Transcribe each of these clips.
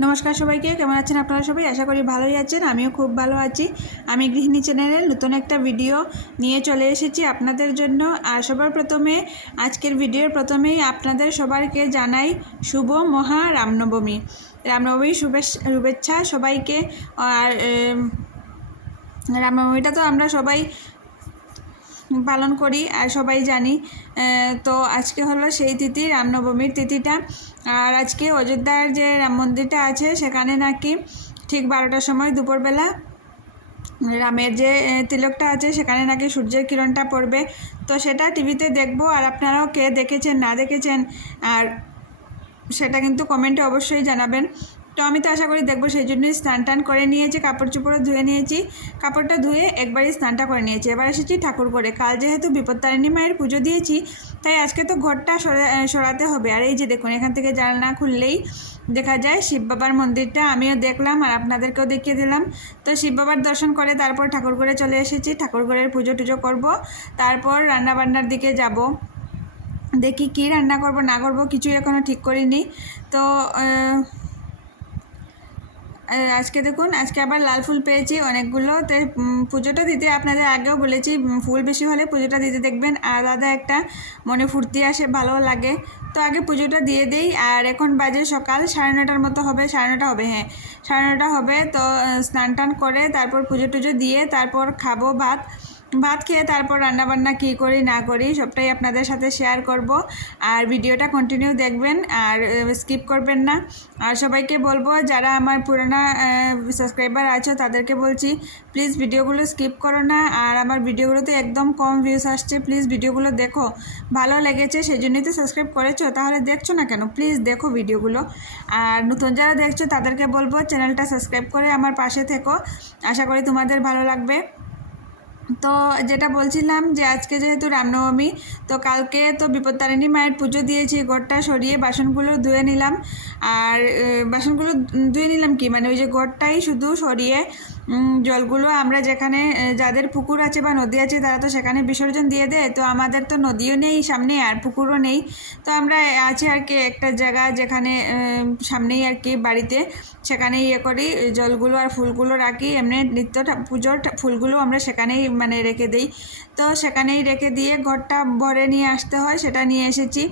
নমস্কার সবাইকে, কেমন আছেন আপনারা সবাই? আশা করি ভালোই আছেন, আমিও খুব ভালো আছি। আমি গৃহিণী চ্যানেলের নতুন একটা ভিডিও নিয়ে চলে এসেছি আপনাদের জন্য। আর সবার প্রথমে, আজকের ভিডিওর প্রথমেই আপনাদের সবাইকে জানাই শুভ মহা রামনবমী। রামনবমী শুভেচ্ছা সবাইকে। আর রামনবমীটা তো আমরা সবাই পালন করি আর সবাই জানি তো আজকে হলো সেই তিথি, রামনবমীর তিথিটা। আর আজকে অযোধ্যার যে রাম মন্দিরটা আছে, সেখানে নাকি ঠিক বারোটার সময় দুপুরবেলা রামের যে তিলকটা আছে, সেখানে নাকি সূর্যের কিরণটা পড়বে। তো সেটা টিভিতে দেখব আর আপনারাও কে দেখেছেন, না দেখেছেন, আর সেটা কিন্তু কমেন্টে অবশ্যই জানাবেন। তো আমি তো আশা করি দেখব সেই জন্যই স্নান টান করে নিয়েছি, কাপড় চোপড়ও ধুয়ে নিয়েছি। কাপড়টা ধুয়ে একবারই স্নানটা করে নিয়েছি। এবার এসেছি ঠাকুর করে কাল যেহেতু বিপত্তারিণী মায়ের পুজো দিয়েছি, তাই আজকে তো ঘরটা সরা- সরাতে হবে। আর এই যে দেখুন, এখান থেকে জানলা খুললেই দেখা যায় শিব বাবার মন্দিরটা। আমিও দেখলাম আর আপনাদেরকেও দেখিয়ে দিলাম। তো শিব বাবার দর্শন করে তারপর ঠাকুর করে চলে এসেছি। ঠাকুর ঘরের পুজো টুজো করব। তারপর রান্নাবান্নার দিকে যাব। দেখি কি রান্না করব, না করব, কিছুই এখনও ঠিক করিনি। তো আজকে দেখুন, আজকে আবার লাল ফুল পেয়েছি অনেকগুলো। তো পুজোটা দিতে আপনাদের আগেও বলেছি ফুল বেশি হলে পুজোটা দিতে দেখবেন। আর দাদা একটা মনে ফুর্তি আসে ভালো লাগে। তো আগে পুজোটা দিয়ে দেই, আর এখন বাজে সকাল, সাড়ে নটার মতো হবে, সাড়ে নটা হবে হ্যাঁ সাড়ে নটা হবে। তো স্নান টান করে তারপর পুজো টুজো দিয়ে তারপর খাব ভাত। ভাত খেয়ে তারপর রান্নাবান্না কী করি, না করি, সবটাই আপনাদের সাথে শেয়ার করব। আর ভিডিওটা কন্টিনিউ দেখবেন, আর স্কিপ করবেন না। আর সবাইকে বলব, যারা আমার পুরোনো সাবস্ক্রাইবার আছো, তাদেরকে বলছি প্লিজ ভিডিওগুলো স্কিপ করো না। আর আমার ভিডিওগুলোতে একদম কম ভিউস আসছে প্লিজ ভিডিওগুলো দেখো। ভালো লেগেছে সেই জন্যই তো সাবস্ক্রাইব করেছ। তাহলে দেখছ না কেন? প্লিজ দেখো ভিডিওগুলো। আর নতুন যারা দেখছ, তাদেরকে বলব চ্যানেলটা সাবস্ক্রাইব করে আমার পাশে থেকো। আশা করি তোমাদের ভালো লাগবে। তো যেটা বলছিলাম যে আজকে যেহেতু রামনবমী, তো কালকে তো বিপত্তারিণী মায়ের পুজো দিয়েছি, ঘরটা সরিয়ে বাসনগুলো ধুয়ে নিলাম। আর বাসনগুলো ধুয়ে নিলাম কি? মানে ওই যে ঘরটাই শুধু সরিয়ে জলগুলো আমরা যেখানে যাদের পুকুর আছে বা নদী আছে, তারা তো সেখানে বিসর্জন দিয়ে দেয়। তো আমাদের তো নদীও নেই সামনে আর পুকুরও নেই। তো আমরা আছে আর কি একটা জায়গা যেখানে সামনেই আর কি বাড়িতে। সেখানে ইয়ে করি জলগুলো আর ফুলগুলো রাখি। এমনি নিত্য পুজোর ফুলগুলো আমরা সেখানেই মানে রেখে দিই। তো সেখানেই রেখে দিয়ে ঘরটা ভরে নিয়ে আসতে হয়, সেটা নিয়ে এসেছি।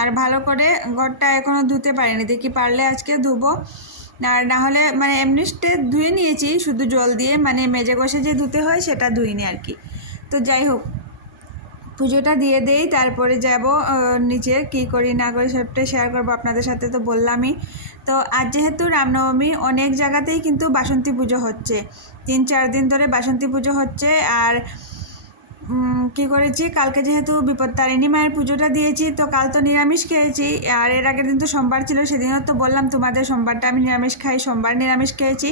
আর ভালো করে ঘরটা এখনও ধুতে পারিনি। দেখি পারলে আজকে ধুবো। আর না হলে মানে এমনিতে ধুয়ে নিয়েছি, শুধু জল দিয়ে মানে মেজে কষে যে ধুতে হয় সেটা ধুইনি আর কি। তো যাই হোক, পুজোটা দিয়ে দেই, তারপরে যাব নিচে কি করি না করি সবটাই শেয়ার করব, আপনাদের সাথে তো বললামই। তো আজ যেহেতু রামনবমী, অনেক জায়গাতেই কিন্তু বাসন্তী পুজো হচ্ছে। তিন চার দিন ধরে বাসন্তী পুজো হচ্ছে, আর কি করেছি? কালকে যেহেতু বিপদ তারিণী মায়ের পুজোটা দিয়েছি, তো কাল তো নিরামিষ খেয়েছি। আর এর আগের দিন তো সোমবার ছিল, সেদিনও তো বললাম তোমাদের সোমবারটা আমি নিরামিষ খাই, সোমবার নিরামিষ খেয়েছি।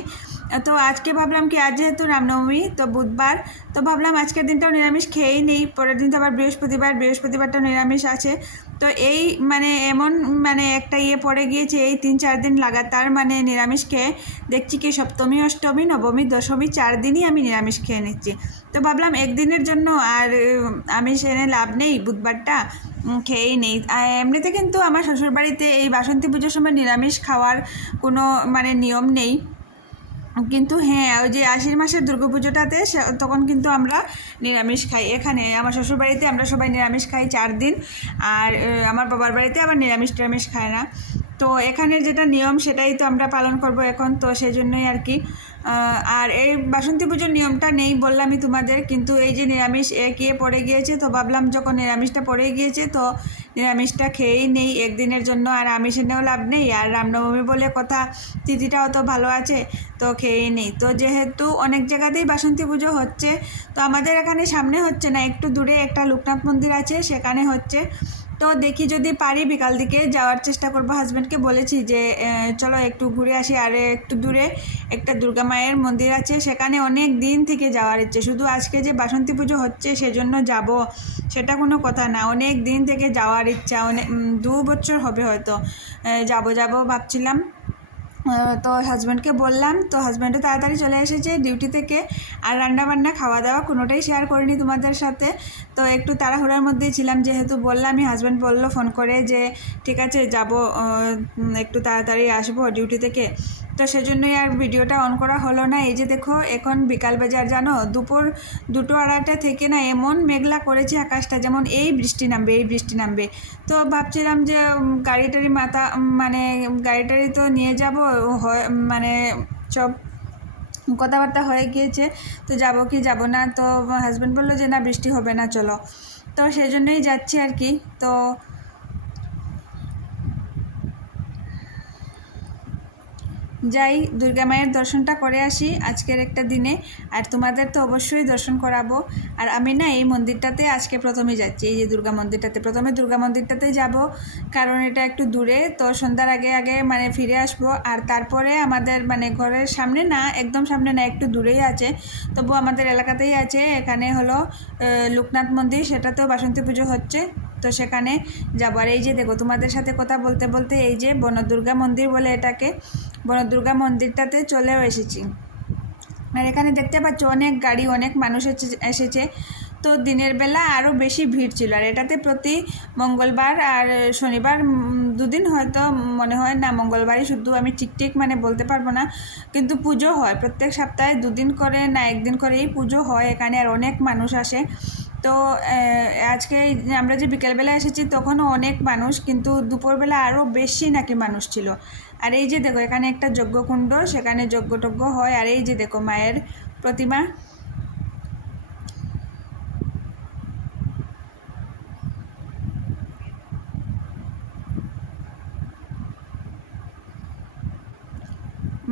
তো আজকে ভাবলাম কি, আজ যেহেতু রামনবমী, তো বুধবার তো ভাবলাম আজকের দিনটাও নিরামিষ খেয়েই নেই, পরের দিন তো আবার বৃহস্পতিবার বৃহস্পতিবারটাও নিরামিষ আছে। তো এই মানে এমন মানে একটা ইয়ে পড়ে গিয়েছে, এই তিন চার দিন লাগাতার মানে নিরামিষ খেয়ে দেখছি কি সপ্তমী, অষ্টমী, নবমী, দশমী, চার দিনই আমি নিরামিষ খেয়ে নিচ্ছি। তো ভাবলাম একদিনের জন্য আর আমি সেনে লাভ নেই, বুধবারটা খেয়েই নেই। এমনিতে কিন্তু আমার শ্বশুরবাড়িতে এই বাসন্তী পুজোর সময় নিরামিষ খাওয়ার কোনো মানে নিয়ম নেই। কিন্তু হ্যাঁ ওই যে আশির মাসের দুর্গা পুজোটাতে তখন কিন্তু আমরা নিরামিষ খাই। এখানে আমার শ্বশুরবাড়িতে আমরা সবাই নিরামিষ খাই চার দিন। আর আমার বাবার বাড়িতে আবার নিরামিষ টিরামিষ খায় না। তো এখানের যেটা নিয়ম সেটাই তো আমরা পালন করব এখন, তো সেই জন্যই আর কি। আর এই বাসন্তী পুজোর নিয়মটা নেই বললামই তোমাদের, কিন্তু এই যে নিরামিষ এক ইয়ে পড়ে গিয়েছে, তো ভাবলাম যখন নিরামিষটা পড়ে গিয়েছে, তো নিরামিষটা খেয়েই নেই, একদিনের জন্য আর আমিষ এনেও লাভ নেই। আর রামনবমী বলে কথা, তিথিটাও তো ভালো আছে, তো খেয়েই নেই। তো যেহেতু অনেক জায়গাতেই বাসন্তী পুজো হচ্ছে, তো আমাদের এখানে সামনে হচ্ছে না, একটু দূরে একটা লোকনাথ মন্দির আছে, সেখানে হচ্ছে। তো দেখি যদি পারি বিকাল দিকে যাওয়ার চেষ্টা করব হাজব্যান্ডকে বলেছি যে চলো একটু ঘুরে আসি, আর একটু দূরে একটা দুর্গা মায়ের মন্দির আছে, সেখানে অনেক দিন থেকে যাওয়ার ইচ্ছে। শুধু আজকে যে বাসন্তী পুজো হচ্ছে সেজন্য যাব, সেটা কোনো কথা না। অনেক দিন থেকে যাওয়ার ইচ্ছা অনেক দু বছর হবে হয়তো যাব যাব ভাবছিলাম। তো হাজব্যান্ডকে বললাম, তো হাজব্যান্ডও তাড়াতাড়ি চলে এসেছে ডিউটি থেকে। আর রান্না বান্না খাওয়া দাওয়া কোনোটাই শেয়ার করিনি তোমাদের সাথে। তো একটু তাড়াহুড়ার মধ্যেই ছিলাম, যেহেতু বললামই হাজব্যান্ড বলল ফোন করে যে, ঠিক আছে, যাব একটু তাড়াতাড়ি আসব ডিউটি থেকে। তো সেজন্যই আর ভিডিওটা অন করা হলো না। এই যে দেখো এখন বিকাল বাজার জানো? দুপুর দুটো আড়াইটা থেকে না এমন মেঘলা করেছে আকাশটা যেমন এই বৃষ্টি নামবে এই বৃষ্টি নামবে। তো ভাবছিলাম যে উম, গাড়ি টাড়ি মাথা মানে গাড়ি টাড়ি তো নিয়ে যাব মানে সব কথাবার্তা হয়ে গিয়েছে তো যাব কি যাব না? তো হাজব্যান্ড বলল যে না বৃষ্টি হবে না চলো। তো সেই জন্যই যাচ্ছি আর কি। তো যাই, দুর্গা মায়ের দর্শনটা করে আসি আজকের একটা দিনে। আর তোমাদের তো অবশ্যই দর্শন করাবো। আর আমি না এই মন্দিরটাতে আজকে প্রথমে যাচ্ছি, এই যে দুর্গা মন্দিরটাতে। প্রথমে দুর্গা মন্দিরটাতে যাব, কারণ এটা একটু দূরে। তো সন্ধ্যার আগে আগে মানে ফিরে আসব। আর তারপরে আমাদের মানে ঘরের সামনে না, একদম সামনে না, একটু দূরেই আছে। তবু আমাদের এলাকাতেই আছে, এখানে হলো লোকনাথ মন্দির। সেটাতেও বাসন্তী পুজো হচ্ছে, তো সেখানে যাব। আর এই যে দেখো, তোমাদের সাথে কথা বলতে বলতে এই যে বনদুর্গা মন্দির বলে এটাকে বনদুর্গা মন্দিরটাতে চলেও এসেছি। আর এখানে দেখতে পাচ্ছ অনেক গাড়ি, অনেক মানুষ এসেছে- তো দিনের বেলা আরও বেশি ভিড় ছিল। আর এটাতে প্রতি মঙ্গলবার আর শনিবার দুদিন হয়তো মনে হয় না, মঙ্গলবারই শুধু আমি ঠিক ঠিক মানে বলতে পারব না, কিন্তু পুজো হয়। প্রত্যেক সপ্তাহে দুদিন করে না, একদিন করেই পুজো হয় এখানে। আর অনেক মানুষ আসে। তো আজকে আমরা যে বিকেলবেলা এসেছি তখনও অনেক মানুষ, কিন্তু দুপুরবেলা আরও বেশি নাকি মানুষ ছিল। আর এই যে দেখো, এখানে একটা যজ্ঞকুণ্ড সেখানে যজ্ঞটজ্ঞ হয়। আর এই যে দেখো, মায়ের প্রতিমা।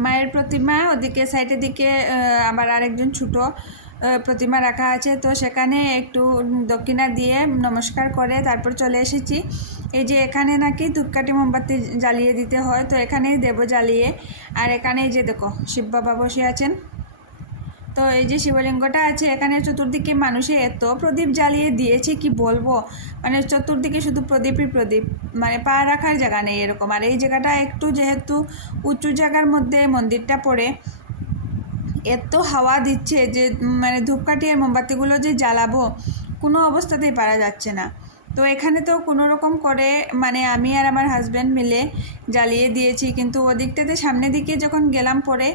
মায়ের প্রতিমা, ওদিকে সাইডের দিকে আবার আরেকজন ছোটো প্রতিমা রাখা আছে। তো সেখানে একটু দক্ষিণা দিয়ে নমস্কার করে তারপর চলে এসেছি। এই যে এখানে নাকি ধূপকাঠি মোমবাতি জ্বালিয়ে দিতে হয়, তো এখানেই দেব জ্বালিয়ে। আর এখানে যে দেখো, শিব বাবা বসে আছেন। তো এই যে শিবলিঙ্গটা আছে, এখানে চতুর্দিকে মানুষে এত প্রদীপ জ্বালিয়ে দিয়েছে, কি বলব? মানে চতুর্দিকে শুধু প্রদীপই প্রদীপ। মানে পা রাখার জায়গা নেই এরকম। আর এই জায়গাটা একটু যেহেতু উঁচু জায়গার মধ্যে মন্দিরটা পড়ে এত হাওয়া দিচ্ছে যে মানে ধূপকাঠি আর মোমবাতিগুলো যে জ্বালাবো, কোনো অবস্থাতেই পারা যাচ্ছে না। তো এখানে তো কোনো রকম করে মানে আমি আর আমার হাজব্যান্ড মিলে জ্বালিয়ে দিয়েছি, কিন্তু ওদিকটাতে সামনের দিকে যখন গেলাম পরে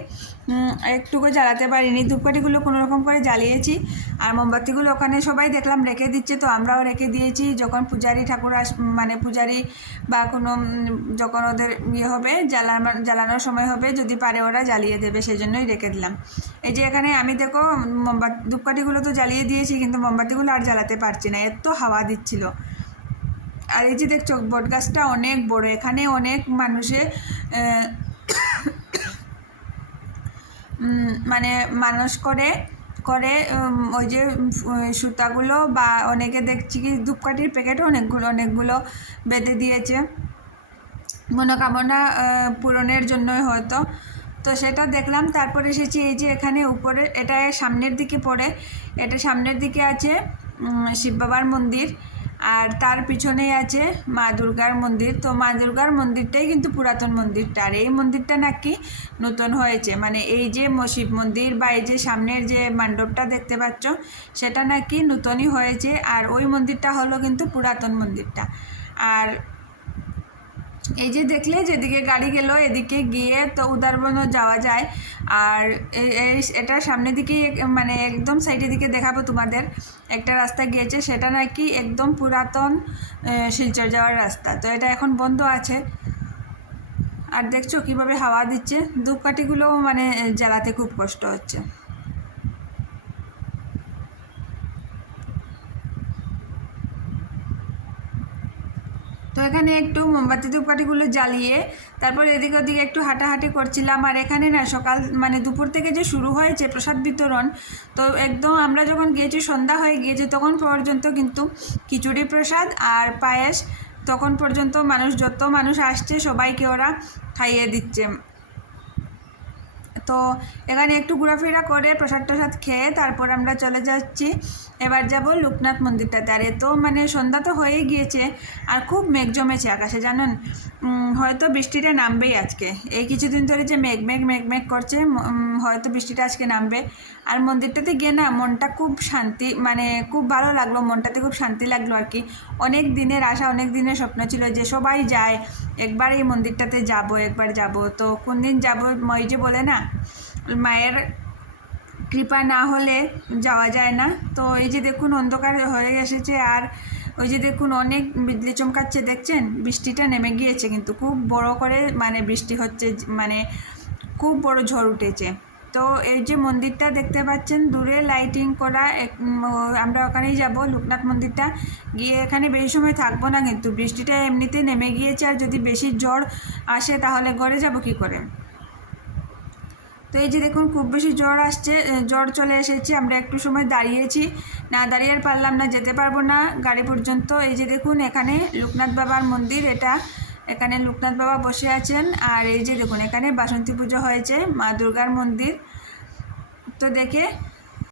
একটুকু জ্বালাতে পারিনি। ধূপকাঠিগুলো কোনো রকম করে জ্বালিয়েছি আর মোমবাতিগুলো ওখানে সবাই দেখলাম রেখে দিচ্ছে, তো আমরাও রেখে দিয়েছি। যখন পূজারি ঠাকুর আস মানে পূজারি বা কোনো যখন ওদের ইয়ে হবে, জ্বালানো জ্বালানোর সময় হবে, যদি পারে ওরা জ্বালিয়ে দেবে সেই জন্যই রেখে দিলাম। এই যে এখানে আমি দেখো, মোমবাতি, ধূপকাঠিগুলো তো জ্বালিয়ে দিয়েছি, কিন্তু মোমবাতিগুলো আর জ্বালাতে পারছি না, এত হাওয়া দিচ্ছিল। আর এই যে দেখছ বট গাছটা অনেক বড়। এখানে অনেক মানুষে মানে মানুষ করে করে ওই যে সুতাগুলো বা অনেকে দেখছি কি ধূপকাঠির প্যাকেটও অনেকগুলো অনেকগুলো বেঁধে দিয়েছে। মনোকামনা পূরণের জন্যই হয়তো। তো সেটা দেখলাম, তারপর এসেছি এই যে এখানে উপরে, এটা সামনের দিকে পড়ে। এটা সামনের দিকে আছে শিব বাবার মন্দির। আর তার পিছনেই আছে মা দুর্গার মন্দির। তো মা দুর্গার মন্দিরটাই কিন্তু পুরাতন মন্দিরটা। আর এই মন্দিরটা নাকি নতুন হয়েছে। মানে এই যে মসিব মন্দির বা এই যে সামনের যে মণ্ডপটা দেখতে পাচ্ছ, সেটা নাকি নতুনই হয়েছে। আর ওই মন্দিরটা হলো কিন্তু পুরাতন মন্দিরটা। আর এই যে দেখলে যেদিকে গাড়ি গেল, এদিকে গিয়ে তো উদারবনও যাওয়া যায়। আর এটা সামনের দিকে মানে একদম সাইডের দিকে দেখাবো তোমাদের। একটা রাস্তা গিয়েছে, সেটা নাকি একদম পুরাতন শিলচর যাওয়ার রাস্তা। তো এটা এখন বন্ধ আছে। আর দেখছ কীভাবে হাওয়া দিচ্ছে? ধূপকাঠিগুলোও মানে জ্বালাতে খুব কষ্ট হচ্ছে। তো এখানে একটু মোমবাতি ধূপকাঠিগুলো জ্বালিয়ে তারপর এদিক ওদিক একটু হাঁটাহাঁটি করছিলাম। আর এখানে না সকাল মানে দুপুর থেকে যে শুরু হয়েছে প্রসাদ বিতরণ, তো একদম আমরা যখন গিয়েছি, সন্ধ্যা হয়ে গিয়েছি, তখন পর্যন্ত কিন্তু খিচুড়ি প্রসাদ আর পায়েস, তখন পর্যন্ত মানুষ, যত মানুষ আসছে সবাইকে ওরা খাইয়ে দিচ্ছে। তো এখানে একটু ঘোরাফেরা করে, প্রসাদ টসাদ খেয়ে তারপর আমরা চলে যাচ্ছি। এবার যাব লোকনাথ মন্দিরটাতে আর এত মানে সন্ধ্যা তো হয়েই গিয়েছে আর খুব মেঘ জমেছে আকাশে, জানেন। হয়তো বৃষ্টিটা নামবেই আজকে। এই কিছুদিন ধরে যে মেঘ মেঘ মেঘ মেঘ করছে হয়তো বৃষ্টিটা আজকে নামবে। আর মন্দিরটাতে গিয়ে না মনটা খুব শান্তি মানে খুব ভালো লাগল, মনটাতে খুব শান্তি লাগল আর কি। অনেক দিনের আশা, অনেক দিনের স্বপ্ন ছিল যে সবাই যায়, একবার এই মন্দিরটাতে যাব, একবার যাব। তো কোন দিন যাব ওই যে বলে না মায়ের কৃপা না হলে যাওয়া যায় না। তো এই যে দেখুন, অন্ধকার হয়ে এসেছে আর ওই যে দেখুন, অনেক বিজলি চমকাচ্ছে, দেখছেন? বৃষ্টিটা নেমে গিয়েছে কিন্তু খুব বড় করে মানে বৃষ্টি হচ্ছে মানে খুব বড় ঝড় উঠেছে। তো এই যে মন্দিরটা দেখতে পাচ্ছেন, দূরে লাইটিং করা আমরা ওখানেই যাব, লোকনাথ মন্দিরটা। গিয়ে এখানে বেশি সময় থাকব না কিন্তু বৃষ্টিটা এমনিতে নেমে গিয়েছে আর যদি বেশি ঝড় আসে তাহলে ঘরে যাব কি করে? তো এই যে দেখুন, খুব বেশি জ্বর আসছে জ্বর চলে এসেছে, আমরা একটু সময় দাঁড়িয়েছি। না দাঁড়িয়ে আর পারলাম না, যেতে পারব না গাড়ি পর্যন্ত। এই যে দেখুন, এখানে লোকনাথ বাবার মন্দির, এটা এখানে লোকনাথ বাবা বসে আছেন। আর এই যে দেখুন, এখানে বাসন্তী পুজো হয়েছে, মা দুর্গার মন্দির। তো দেখে